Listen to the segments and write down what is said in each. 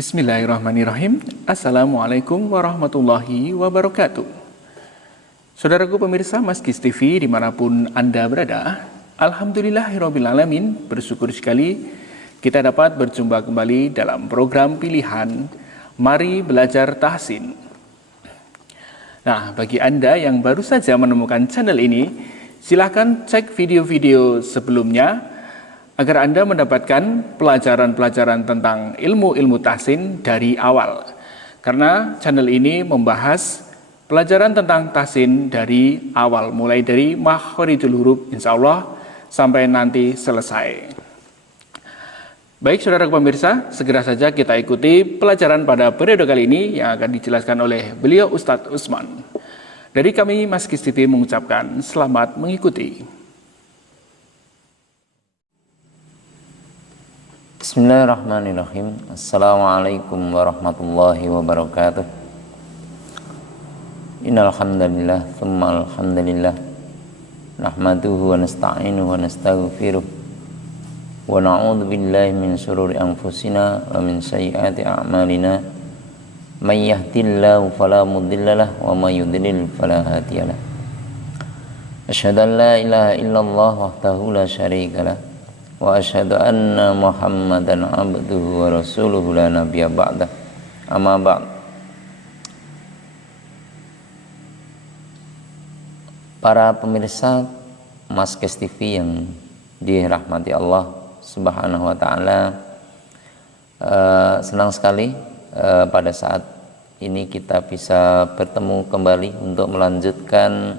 Bismillahirrahmanirrahim. Assalamualaikum warahmatullahi wabarakatuh. Saudaraku pemirsa Maskis TV dimanapun Anda berada, Alhamdulillahirrabbilalamin, bersyukur sekali kita dapat berjumpa kembali dalam program pilihan Mari Belajar Tahsin. Nah, bagi Anda yang baru saja menemukan channel ini, silahkan cek video-video sebelumnya agar Anda mendapatkan pelajaran-pelajaran tentang ilmu-ilmu tahsin dari awal. Karena channel ini membahas pelajaran tentang tahsin dari awal, mulai dari makharijul huruf insya Allah sampai nanti selesai. Baik saudara pemirsa, segera saja kita ikuti pelajaran pada periode kali ini yang akan dijelaskan oleh beliau Ustadz Usman. Dari kami Maskis TV mengucapkan selamat mengikuti. Bismillahirrahmanirrahim. Assalamualaikum warahmatullahi wabarakatuh. Innal hamdalillah tsumma alhamdulillah nahmaduhu wa nasta'inuhu wa nastaghfiruh wa na'udzu billahi min shururi anfusina wa min sayyiati a'malina may yahdihillahu fala mudhillalah wa may yudlil fala hadiyalah. Asyhadu an la ilaha illallah wahdahu la syarikalah wa asyhadu anna Muhammadan abduhu wa rasuluhu la nabiyya ba'dah. Amma ba'd. Para pemirsa Maskis TV yang dirahmati Allah Subhanahu wa taala, senang sekali pada saat ini kita bisa bertemu kembali untuk melanjutkan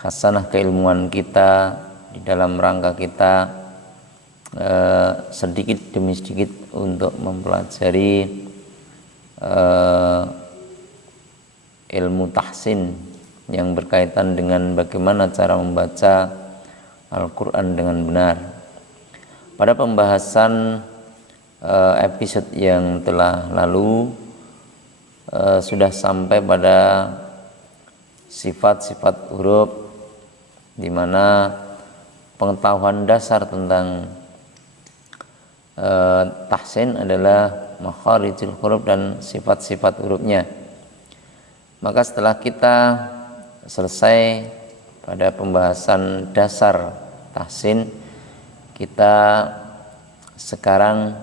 khasanah keilmuan kita di dalam rangka kita sedikit demi sedikit untuk mempelajari ilmu tahsin yang berkaitan dengan bagaimana cara membaca Al-Quran dengan benar. Pada pembahasan episode yang telah lalu sudah sampai pada sifat-sifat huruf, di mana pengetahuan dasar tentang tahsin adalah makharijul huruf dan sifat-sifat hurufnya. Maka setelah kita selesai pada pembahasan dasar tahsin, kita sekarang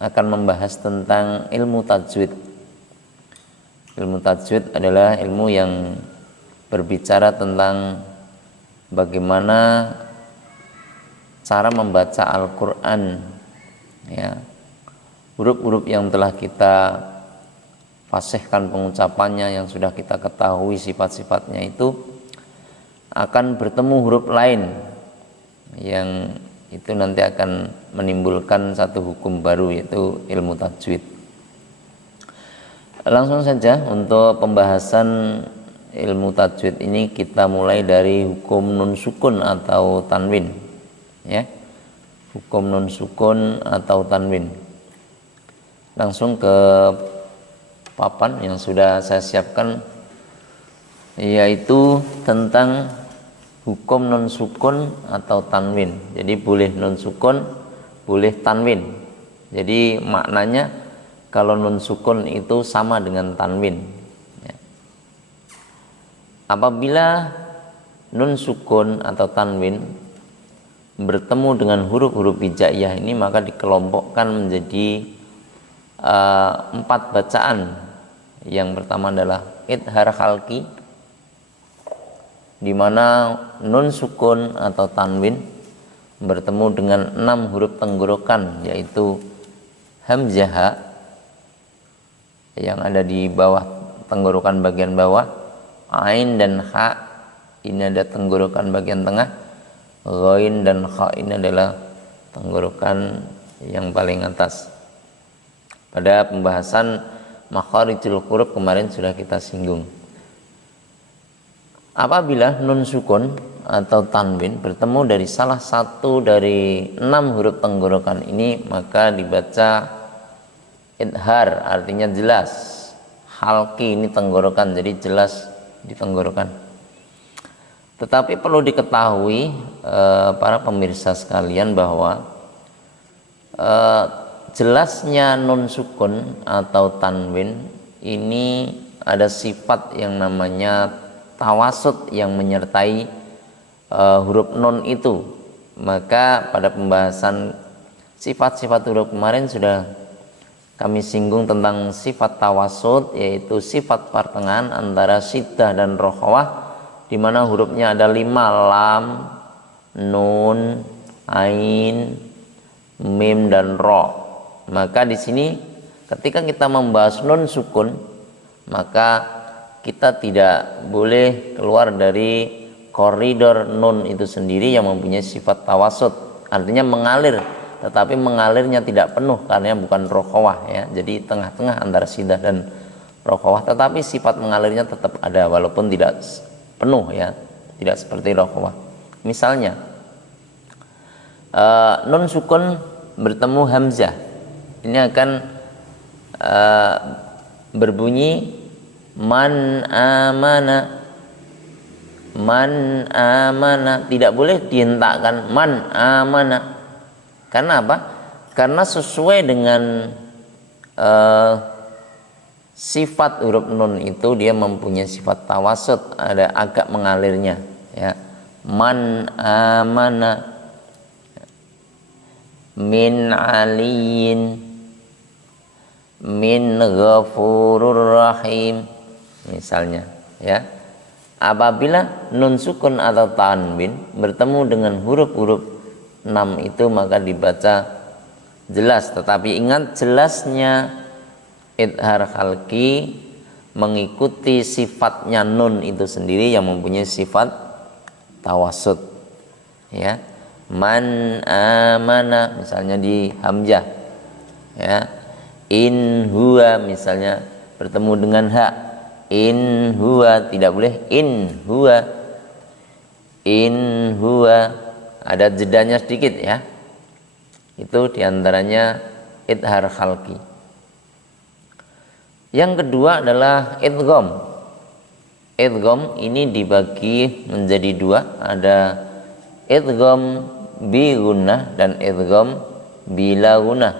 akan membahas tentang ilmu tajwid. Ilmu tajwid adalah ilmu yang berbicara tentang bagaimana cara membaca Al-Quran, ya, huruf-huruf yang telah kita fasihkan pengucapannya, yang sudah kita ketahui sifat-sifatnya, itu akan bertemu huruf lain yang itu nanti akan menimbulkan satu hukum baru, yaitu ilmu tajwid. Langsung saja untuk pembahasan ilmu tajwid ini kita mulai dari hukum nun sukun atau tanwin, ya. Hukum nun sukun atau tanwin. Langsung ke papan yang sudah saya siapkan, yaitu tentang hukum nun sukun atau tanwin. Jadi boleh nun sukun, boleh tanwin. Jadi maknanya kalau nun sukun itu sama dengan tanwin. Apabila nun sukun atau tanwin bertemu dengan huruf-huruf hijaiyah ini, maka dikelompokkan menjadi 4 bacaan. Yang pertama adalah idhar khalqi, di mana nun sukun atau tanwin bertemu dengan 6 huruf tenggorokan, yaitu hamzah yang ada di bawah tenggorokan bagian bawah, ain dan ha ini ada tenggorokan bagian tengah, ghain dan kha ini adalah tenggorokan yang paling atas. Pada pembahasan makharijul huruf kemarin sudah kita singgung. Apabila nun sukun atau tanwin bertemu dari salah satu dari 6 huruf tenggorokan ini, maka dibaca idhar, artinya jelas. Halki ini tenggorokan, jadi jelas di tenggorokan. Tetapi perlu diketahui para pemirsa sekalian bahwa jelasnya nun sukun atau tanwin ini ada sifat yang namanya tawasud yang menyertai huruf nun itu. Maka pada pembahasan sifat-sifat huruf kemarin sudah kami singgung tentang sifat tawasud, yaitu sifat pertengahan antara syiddah dan rokhawah, di mana hurufnya ada 5, lam, nun, ain, mim dan ro. Maka di sini ketika kita membahas nun sukun, maka kita tidak boleh keluar dari koridor nun itu sendiri yang mempunyai sifat tawasud, artinya mengalir, tetapi mengalirnya tidak penuh karena bukan rokhawah ya. Jadi tengah-tengah antara syiddah dan rokhawah, tetapi sifat mengalirnya tetap ada walaupun tidak penuh ya, tidak seperti rokhawah. Misalnya nun sukun bertemu hamzah, ini akan berbunyi man amana. Man amana, tidak boleh dihentakkan man amana. Karena apa? Karena sesuai dengan sifat huruf nun itu, dia mempunyai sifat tawasud, ada agak mengalirnya ya. Man amana min aliyin min ghafurur rahim misalnya ya. Apabila nun sukun atau tanwin bertemu dengan huruf-huruf 6 itu maka dibaca jelas, tetapi ingat jelasnya idhar khalqi mengikuti sifatnya nun itu sendiri yang mempunyai sifat tawasud ya. Man amana misalnya di hamzah ya. In huwa misalnya bertemu dengan ha. In huwa tidak boleh in huwa. In huwa ada jedanya sedikit ya. Itu diantaranya idhar khalqi. Yang kedua adalah idgham. Idgham ini dibagi menjadi dua, ada idgham bi gunnah dan idgham bila gunnah.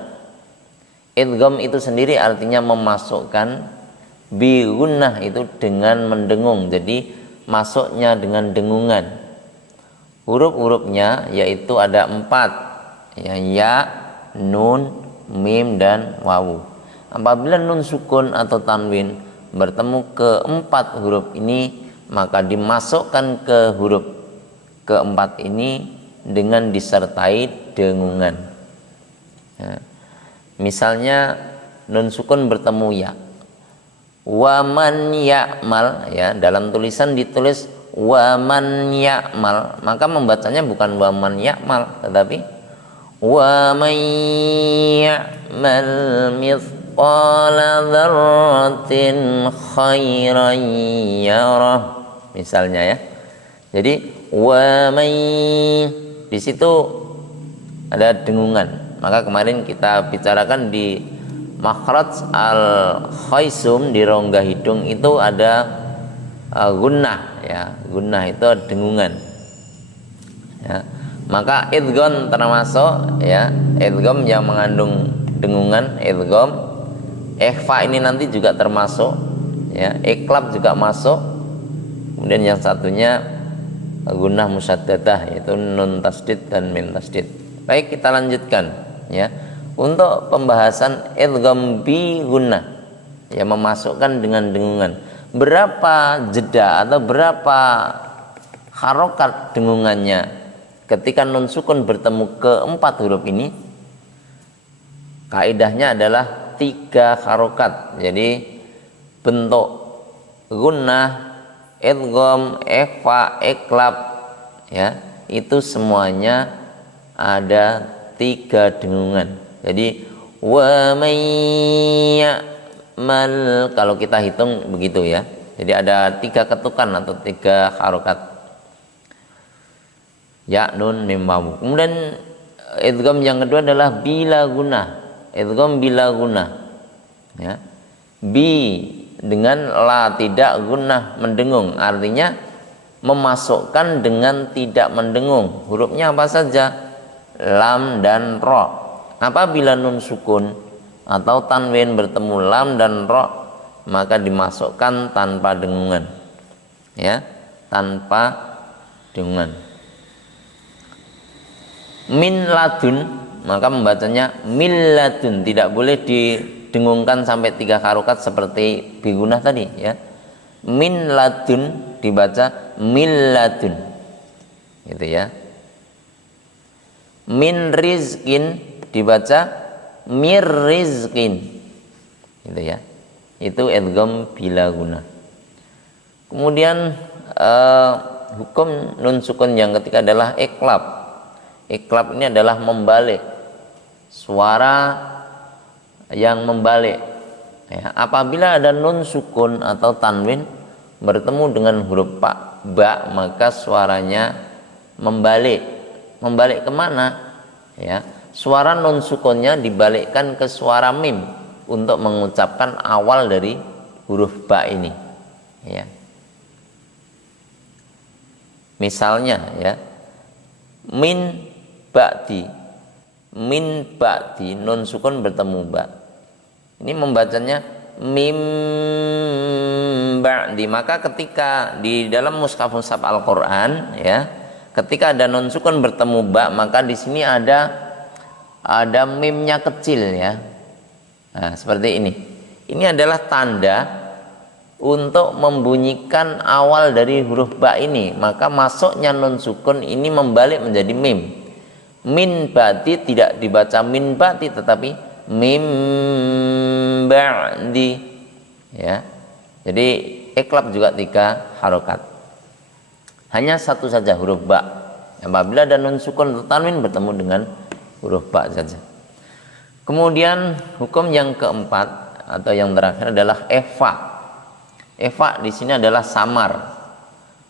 Idgham itu sendiri artinya memasukkan, bi gunnah itu dengan mendengung, jadi masuknya dengan dengungan. Huruf-hurufnya yaitu ada 4 ya, nun, mim dan wawu. Apabila nun sukun atau tanwin bertemu ke 4 huruf ini, maka dimasukkan ke huruf keempat ini dengan disertai dengungan ya. Misalnya nun sukun bertemu ya, waman ya'mal ya, dalam tulisan ditulis waman ya'mal, maka membacanya bukan waman ya'mal tetapi waman ya'mal mithqala dzarratin khairan yarah misalnya ya. Jadi waman di situ ada dengungan. Maka kemarin kita bicarakan di makhraj al-khaisum, di rongga hidung itu ada gunnah ya. Gunnah itu dengungan ya. Maka idgham termasuk ya, idgham yang mengandung dengungan, idgham. Ikhfa ini nanti juga termasuk ya, iklab juga masuk. Kemudian yang satunya gunnah musaddadah, yaitu nun tasdid dan mim tasdid. Baik, kita lanjutkan ya. Untuk pembahasan idgham bi gunnah ya, memasukkan dengan dengungan. Berapa jeda atau berapa harokat dengungannya ketika nun sukun bertemu ke 4 huruf ini? Kaidahnya adalah 3 harokat. Jadi bentuk gunnah, idgham, ikhfa, iklab ya, itu semuanya ada 3 dengungan. Jadi wa may ya'mal, kalau kita hitung begitu ya. Jadi ada 3 ketukan atau 3 harokat. Ya, nun, mim, wawu. Kemudian idgham yang kedua adalah bila gunnah. Idgham bila gunnah ya. Bi dengan la, tidak, gunnah mendengung, artinya memasukkan dengan tidak mendengung. Hurufnya apa saja? Lam dan ro. Apabila nun sukun atau tanwin bertemu lam dan ro, maka dimasukkan tanpa dengungan, ya, tanpa dengungan. Min ladun, maka membacanya min ladun, tidak boleh didengungkan sampai 3 harokat seperti bigunah tadi, ya. Min ladun dibaca min ladun, gitu ya. Min rizkin dibaca mir rizkin, gitu ya. Itu idgham bila guna. Kemudian hukum nun sukun yang ketiga adalah iqlab. Iqlab ini adalah membalik, suara yang membalik, ya. Apabila ada nun sukun atau tanwin bertemu dengan huruf ba, maka suaranya membalik. Membalik kemana? Ya, suara nun sukunnya dibalikkan ke suara mim untuk mengucapkan awal dari huruf ba ini, ya. Misalnya, ya, min ba'di, nun sukun bertemu ba, ini membacanya mim ba'di. Maka ketika di dalam mushaf Al-Qur'an, ya, ketika ada nun sukun bertemu ba, maka di sini ada mimnya kecil, ya. Nah, seperti ini. Ini adalah tanda untuk membunyikan awal dari huruf ba ini, maka masuknya nun sukun ini membalik menjadi mim. Min ba'di tidak dibaca min ba'di, tetapi mim ba'di, ya. Jadi iqlab juga 3 harokat. Hanya satu saja huruf ba. Apabila ada nun sukun atau tanwin bertemu dengan huruf ba saja. Kemudian hukum yang keempat atau yang terakhir adalah ikhfa. Ikhfa di sini adalah samar.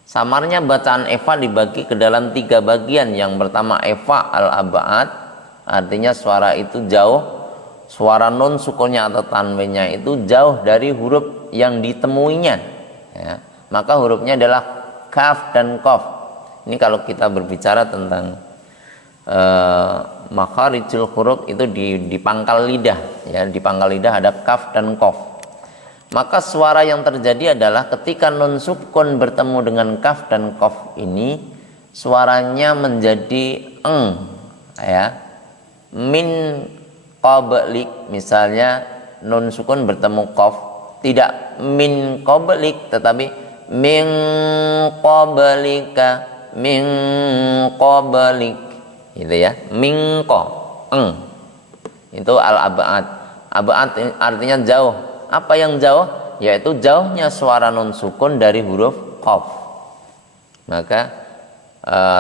Samarnya bacaan ikhfa dibagi ke dalam 3 bagian. Yang pertama ikhfa al-ab'ad, artinya suara itu jauh, suara nun sukunnya atau tanwinnya itu jauh dari huruf yang ditemuinya, ya. Maka hurufnya adalah kaf dan qaf. Ini kalau kita berbicara tentang makharijul huruf itu di pangkal lidah, ya, di pangkal lidah ada kaf dan qaf. Maka suara yang terjadi adalah ketika nun sukun bertemu dengan kaf dan qaf ini suaranya menjadi eng, ya. Min qablik, misalnya nun sukun bertemu qaf, tidak min qablik tetapi min qablika, min qablik, gitu ya. Min qa, eng. Itu al-ab'ad. Ab'ad artinya jauh. Apa yang jauh? Yaitu jauhnya suara nun sukun dari huruf qaf. Maka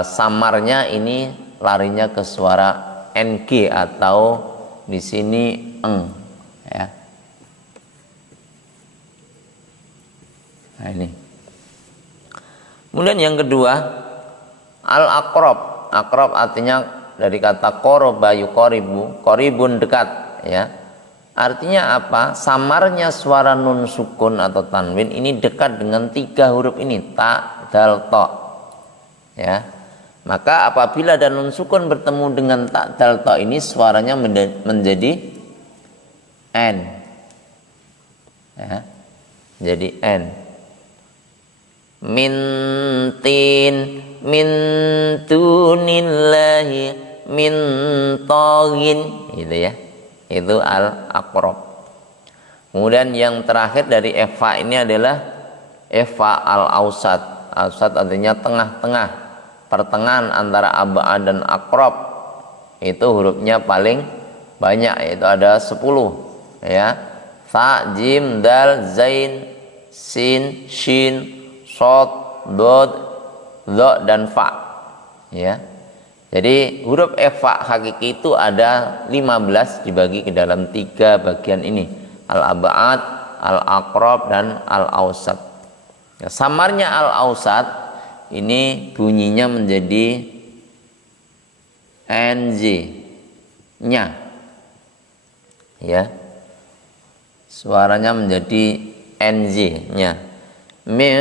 samarnya ini larinya ke suara ng atau di sini eng, ya. Nah, ini. Kemudian yang kedua al-aqrab. Aqrab artinya dari kata qoroba yuqoribu, qoribun dekat, ya. Artinya apa? Samarnya suara nun sukun atau tanwin ini dekat dengan 3 huruf ini, ta, dal, to, ya. Maka apabila ada nun sukun bertemu dengan ta, dal, to ini suaranya menjadi n, ya. Jadi n. Mintin, min dunillahi, min taghin, gitu ya. Itu al-aqrab. Kemudian yang terakhir dari ikhfa ini adalah ikhfa al-ausat. Ausat artinya tengah-tengah, pertengahan antara ab'ad dan aqrab. Itu hurufnya paling banyak, yaitu ada 10, ya. Fa, jim, dal, zain, sin, shin, shod, dod, dho dan fa, ya. Jadi huruf ikhfa hakiki itu ada 15 dibagi ke dalam 3 bagian ini, al-ab'ad, al-aqrab dan al-ausat. Ya, samarnya al-ausat ini bunyinya menjadi nz, nya, ya. Suaranya menjadi nz, nya. Min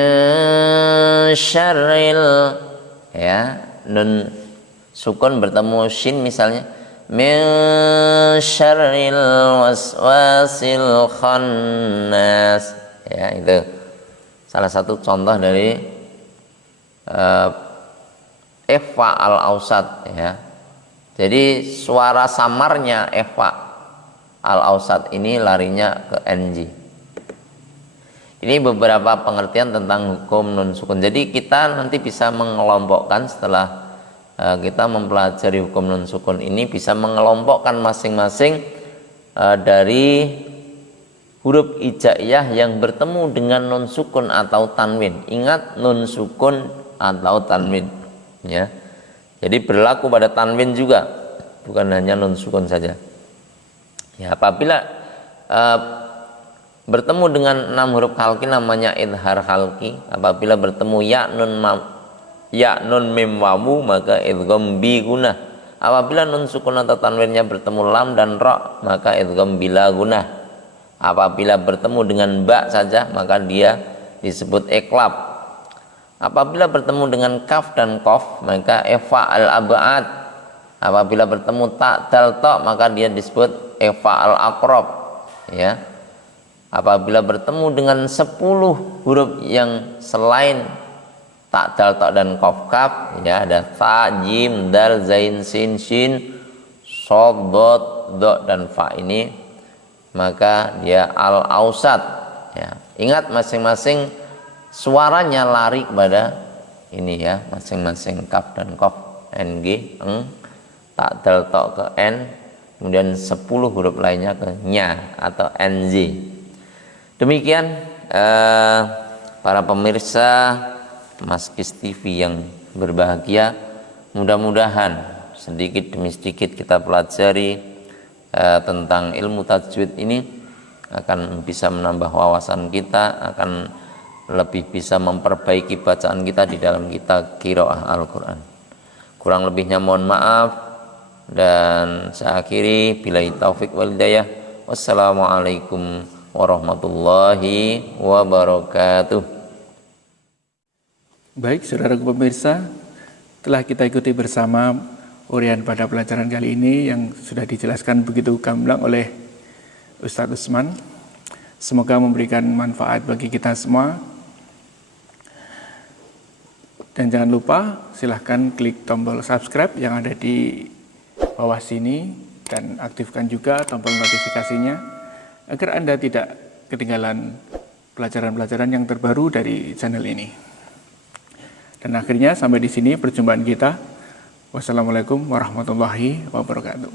syarril, ya, nun sukun bertemu shin misalnya, min syarril waswasil khannas. Ya, itu salah satu contoh dari ikhfa al-ausat ya. Jadi suara samarnya ikhfa al-ausat ini larinya ke NG. Ini beberapa pengertian tentang hukum nun sukun. Jadi kita nanti bisa mengelompokkan setelah kita mempelajari hukum nun sukun ini, bisa mengelompokkan masing-masing dari huruf hijaiyah yang bertemu dengan nun sukun atau tanwin. Ingat, nun sukun atau tanwin ya. Jadi berlaku pada tanwin juga, bukan hanya nun sukun saja. Ya, apabila bertemu dengan 6 huruf halki namanya idhar halki. Apabila bertemu ya nun mim wawu maka idgham bi gunah. Apabila nun sukun atau tanwinnya bertemu lam dan ra maka idgham bila gunah. Apabila bertemu dengan ba saja maka dia disebut iqlab. Apabila bertemu dengan kaf dan qaf maka ikhfa al-ab'ad. Apabila bertemu ta dal ta maka dia disebut ikhfa al-aqrab ya. Apabila bertemu dengan 10 huruf yang selain ta dal ta dan qaf kaf ya, ada ta jim dal zain sin shin shad dad dha dan fa, ini maka dia al-ausat ya. Ingat, masing-masing suaranya lari kepada ini ya, masing-masing kaf dan qaf, ng, eng, ta dal ta ke n, kemudian 10 huruf lainnya ke nya atau nz. Demikian para pemirsa Maskis TV yang berbahagia, mudah-mudahan sedikit demi sedikit kita pelajari tentang ilmu tajwid ini akan bisa menambah wawasan kita, akan lebih bisa memperbaiki bacaan kita di dalam kita qiraah Al-Quran. Kurang lebihnya mohon maaf, dan saya akhiri billahi taufik wal hidayah. Wassalamualaikum warahmatullahi wabarakatuh. Baik, saudaraku pemirsa, telah kita ikuti bersama uraian pada pelajaran kali ini yang sudah dijelaskan begitu gamblang oleh Ustadz Usman. Semoga memberikan manfaat bagi kita semua. Dan jangan lupa silahkan klik tombol subscribe yang ada di bawah sini dan aktifkan juga tombol notifikasinya agar Anda tidak ketinggalan pelajaran-pelajaran yang terbaru dari channel ini. Dan akhirnya sampai di sini perjumpaan kita. Wassalamualaikum warahmatullahi wabarakatuh.